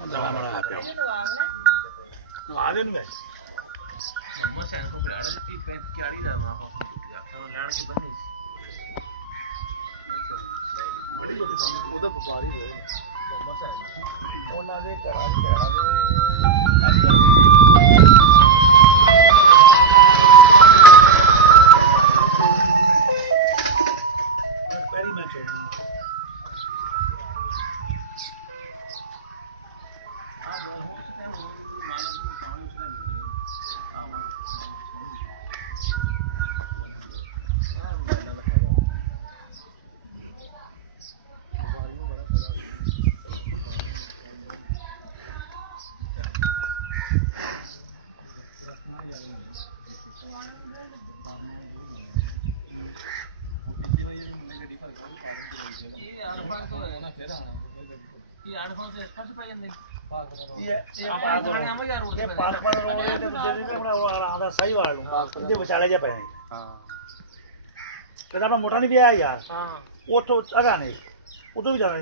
ਦਵਾ ਮੜਾ ਪਿਆ ਆ ਦੇ ਨੂੰ ਮੈਂ ਮਸਾਂ ਨੂੰ ਖੜਾ ਦਿੱਤੀ ਪੈਂਟ ਕਿਹੜੀ ਦਾ ਮਾਂ ਆਪਾਂ ਲੈਣ ਕੇ ਬੰਦੇ ਬੜੀ ਉਹਦਾ ਵਪਾਰੀ ਹੋਏ ਮਸਾਂ ਉਹਨਾਂ ਦੇ ਘਰਾਂ ਦੇ ਸਹੀ ਵਾਲ ਨੂੰ ਇਹਦੇ ਵਿਚਾਲੇ ਜਿਹਾ ਪੈ ਜਾਣੀ ਹਾਂ ਕਦਾ ਆਪਣਾ ਮੋਟਾ ਨਹੀਂ ਪਿਆ ਯਾਰ ਹਾਂ ਉੱਥੋਂ ਅਗਾ ਨਹੀਂ ਉਦੋਂ ਵੀ ਜਾਣਾ